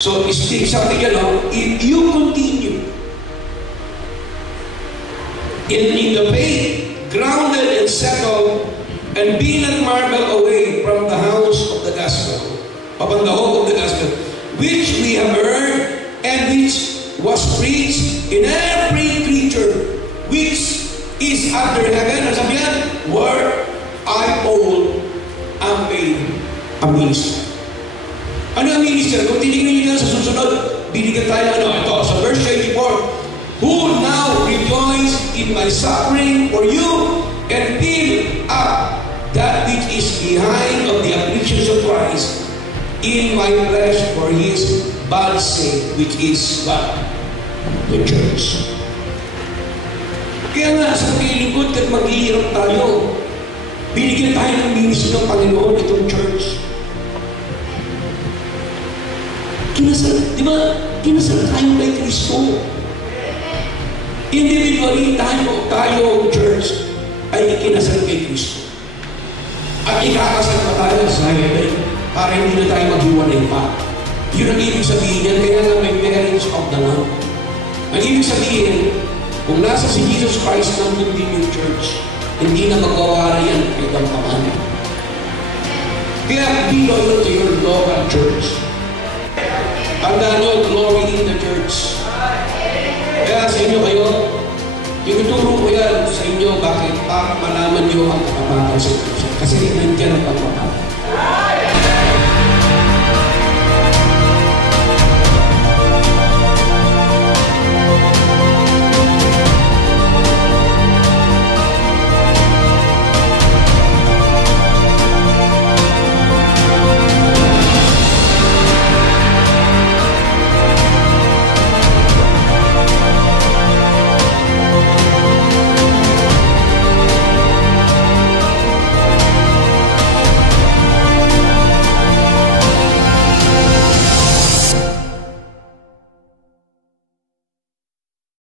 So, stick something, if you continue in the faith, grounded and settled, and be not marveled away from the house of the gospel, upon the hope of the gospel, which we have heard, and which was preached in every creature, which is under heaven, and sabi yan, where I all am made a minister. Ano ang minister? Kung tinignan nyo sa susunod, binigyan tayo ito, sa verse 24, who now rejoice in my suffering for you, and build up that which is behind of the afflictions of Christ in my flesh for his body's sake, which is what? The church. Kaya nga, sa paglilingkod at maghihirap tayo, binigyan tayo ng ministry ng Panginoon itong church. Di ba? Kinasal tayo kay Kristo. Individually, tayo, church, ay ikinasal kay Kristo. At ikakasal pa tayo sa heaven para hindi na tayo maghiwalay pa. Yun ang ibig sabihin yan, kaya nga may marriage of the Lamb. Ang ibig sabihin, kung nasa si Jesus Christ ng din yung church, hindi na magwawala yan hanggang pamanin. Kaya be loyal to your local church. Tandaan nyo, glory in the church. Kaya sa inyo kayo, tinuturo ko yan sa inyo, bakit? Para malaman nyo ang kapapatan sa church. Kasi nandiyan ang kapapatan.